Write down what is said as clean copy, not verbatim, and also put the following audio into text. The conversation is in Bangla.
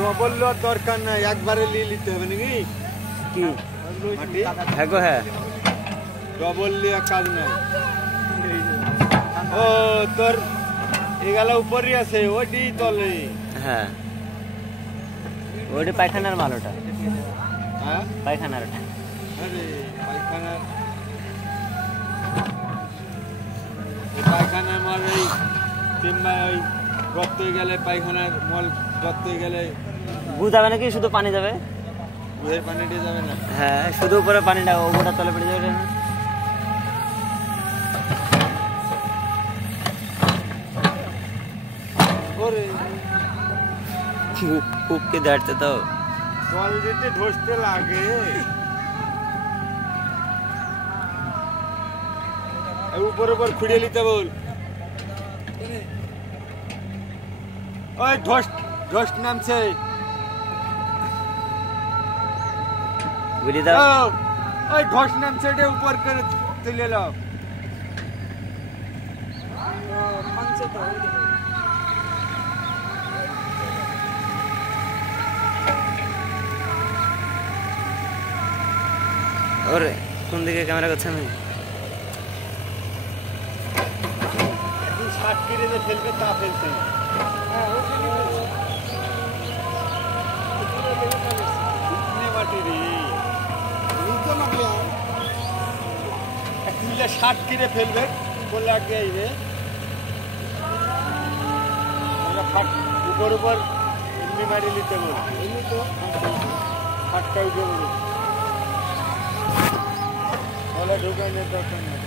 ডবল লোড দরকার নাই, একবারে নিয়ে নিতে হবে নাকি? কি মাটি? হ্যাঁ গো হ্যাঁ, ডবল নিয়ে কাজ নাই। ও তোর এগুলা উপরই আছে, ওইটি তলে। হ্যাঁ ওইটা পায়খানার মাল ওটা। হ্যাঁ পায়খানার ওটা। আরে পায়খানার, পায়খানার মাল এই কিংবা ওই গর্ত হয়ে গেলে, পায়খানার মল গর্ত হয়ে গেলে গু যাবে নাকি? শুধু পানি যাবে? গুহের পানি দিয়ে যাবে না? হ্যাঁ শুধু উপরে পানিটা, ওটা তলে পড়ে যাবে না? ওরে কুপকে দাঁড়তে তো জল দিতে ধসতে লাগে। উপর উপর খুঁড়িয়ে নিতে বল। ওই ধস ধস নামছে, বুঝি দাও। ওই ধস নামছে, ওটা উপর করে তুলে নাও। ওরে কোন দিকে ক্যামেরা করছে? আমি শার্ট কিনে যে ফেলবে তা ফেলছে। মাটি রে তুলে শার্ট কিনে ফেলবে, বলে আগে আইবে উপর উপর এমনি মারি নিতে বল। শার্টটা উঠে বল, বলে ঢুকানোর দরকার নেই।